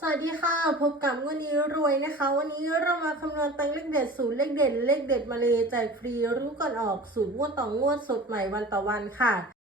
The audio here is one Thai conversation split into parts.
สวัสดีค่ะ พบกับวันนี้รวยนะคะ วันนี้เรามาคำนวณตังเลขเด็ดสูตรเลขเด่นเลขเด็ดมาเลยแจกฟรีรู้ก่อนออกสูตรงวดต่องวดสดใหม่วันต่อวันค่ะ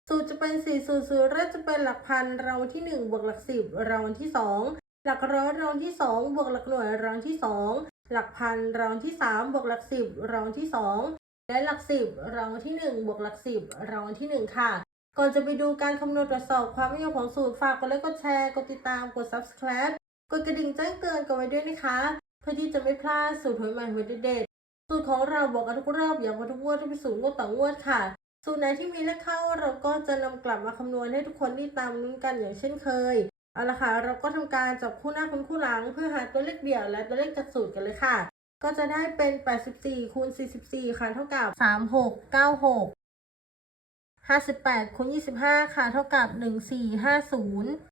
สูตรจะเป็น4สูตรสูตรแรกจะเป็นหลักพันรางวัลที่ 1 บวกหลักสิบรางวัลที่ 2 หลักร้อยรางวัลที่ 2 บวกหลักหน่วยรางวัลที่ 2 หลักพันรางวัลที่ 3 บวกหลักสิบรางวัลที่ 2 และหลักสิบรางวัลที่ 1 บวกหลักสิบรางวัลที่ 1 ค่ะก่อนจะไปดูการคำนวณตรวจสอบความไม่ยมของสูตรฝากกดไลค์กดแชร์กดติดตามกด subscribe กดกระดิ่งแจ้งเตือนกันไว้ด้วยนะคะ เพื่อที่จะไม่พลาดสูตรหวยใหม่หวยเด็ดๆสูตรของเราบอกกันทุกรอบอย่างว่าทุกงวดที่เป็นสูตรงวดต่องวดค่ะ สูตรไหนที่มีเลขเข้าเราก็จะนำกลับมาคำนวณให้ทุกคนที่ตามลุ้นกันอย่างเช่นเคยเอาละค่ะเราก็ทำการจับคู่หน้าคูณคู่หลัง เพื่อหาตัวเลขเดี่ยวและตัวเลขจากสูตรกันเลยค่ะ ก็จะได้เป็น 84คูณ44 ค่ะเท่ากับ 3696 58คูณ25 ค่ะเท่ากับ 1450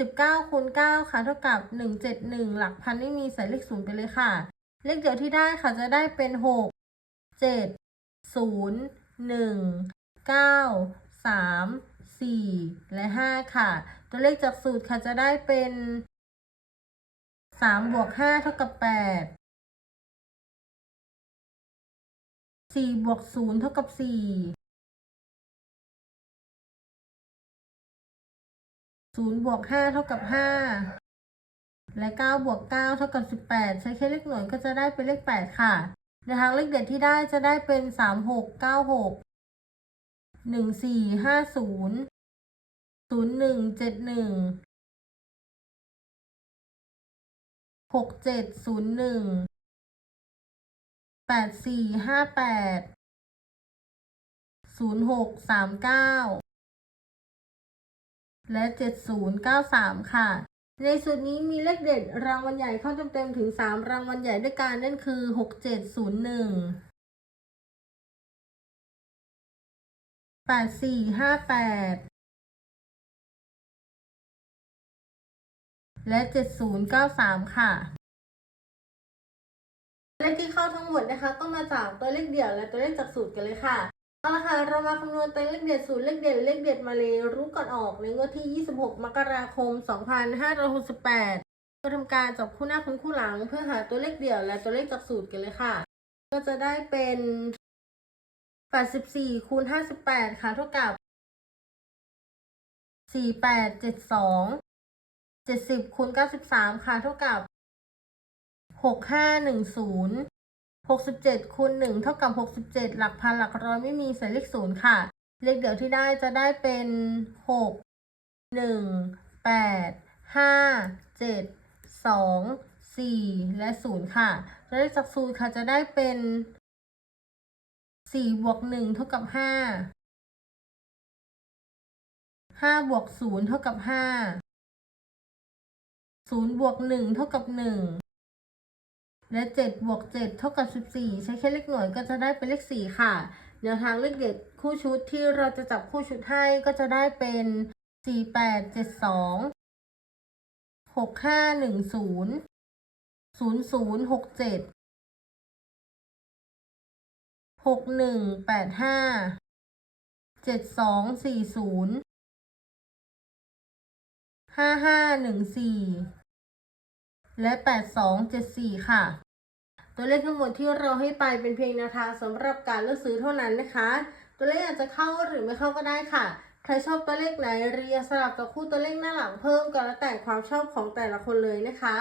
19คูณ9ค่ะเท่ากับ 171 หลักพันไม่มีใส่เลขศูนย์ไปเลยค่ะ เลขเดียวที่ได้ค่ะจะได้เป็น 6 7 0 1 9 3 4 และ 5 ค่ะ ตัวเลขจากสูตรค่ะจะได้เป็น 3 บวก 5 เท่ากับ 8 4บวก0เท่ากับ4 0บวก5เท่ากับ 5 และ 9 บวก 9 เท่ากับ 18 ใช้แค่เลขหน่วยก็จะได้เป็นเลข 8 ค่ะในทางเลขเด็ดที่ได้จะได้เป็น 3696 1450 0171 6701 8458 0639 แปดสี่ห้าแปดศูนย์เก้าและ 7093 ค่ะ ในสูตรนี้มีเลขเด็ดรางวัลใหญ่เข้าเต็มๆถึง 3 รางวัลใหญ่ด้วยกันนั่นคือ 6701 8458 และ 7093 ค่ะ เลขที่เข้าทั้งหมดนะคะ ก็มาจากตัวเลขเดี่ยวและตัวเลขจากสูตรกันเลยค่ะ เอาละค่ะ เรามาคำนวณตัวเลขเด็ดสูตรเลขเด่นเลขเด็ดมาเลยรู้ก่อนออกในงวดที่ 26 มกราคม 2568 ก็ทำการจับคู่หน้าคูณคู่หลัง เพื่อหาตัวเลขเดี่ยวและตัวเลขจากสูตรกันเลยค่ะ ก็จะได้เป็น 84คูณ58 ค่ะ เท่ากับ 4872 70คูณ93 ค่ะ เท่ากับ 6510 67คูณ1เท่ากับ 67 หลักพันหลักร้อยไม่มีใส่เลขศูนย์ค่ะ เลขเดี่ยวที่ได้จะได้เป็น 6 1 8 5 7 2 4 และ 0 ค่ะตัวเลขจากสูตรค่ะจะได้เป็น 4 บวก 1 เท่ากับ 5 5บวก0เท่ากับ 5 0บวก1เท่ากับ 1 และ7บวก7เท่ากับ 14 ใช้แค่เลขหน่วยก็จะได้เป็นเลข 4 ค่ะแนวทางเลขเด็ดคู่ชุดที่เราจะจับคู่ชุดให้ก็จะได้เป็น 4 8 7 2 6510 0067 6185 7240 5514 และ 8274 ค่ะ ตัวเลขทั้งหมดที่เราให้ไปเป็นเพียงแนวทางสำหรับการเลือกซื้อเท่านั้นนะคะ ตัวเลขอาจจะเข้าหรือไม่เข้าก็ได้ค่ะ ใครชอบตัวเลขไหนเรียสลับกับคู่ตัวเลขหน้าหลังเพิ่มก็แล้วแต่ความชอบของแต่ละคนเลยนะคะ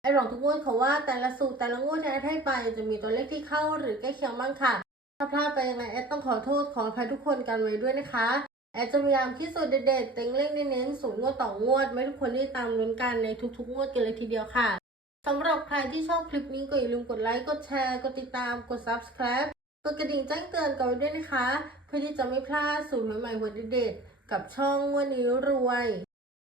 ไอ้หลองทุกงวดเขาว่าแต่ละสูตรแต่ละงวดที่แอดให้ไปจะมีตัวเลขที่เข้าหรือใกล้เคียงบ้างค่ะ ถ้าพลาดไปยังไงแอดต้องขอโทษขออภัยทุกคนกันไว้ด้วยนะคะ แอดจะพยายามคิดสูตรเด็ดๆเต็งเลขเน้นๆสูตรงวดต่องวด ไม่ทุกคนได้ตามลุ้นกันในทุกๆงวดกันเลยทีเดียวค่ะ สำหรับใครที่ชอบคลิปนี้ก็อย่าลืมกดไลค์ กดแชร์ กดติดตาม กด subscribe กดกระดิ่งแจ้งเตือนกันไว้ด้วยนะคะ เพื่อที่จะไม่พลาดสูตรใหม่ๆหัวเด็ดๆกับช่องวันนี้รวย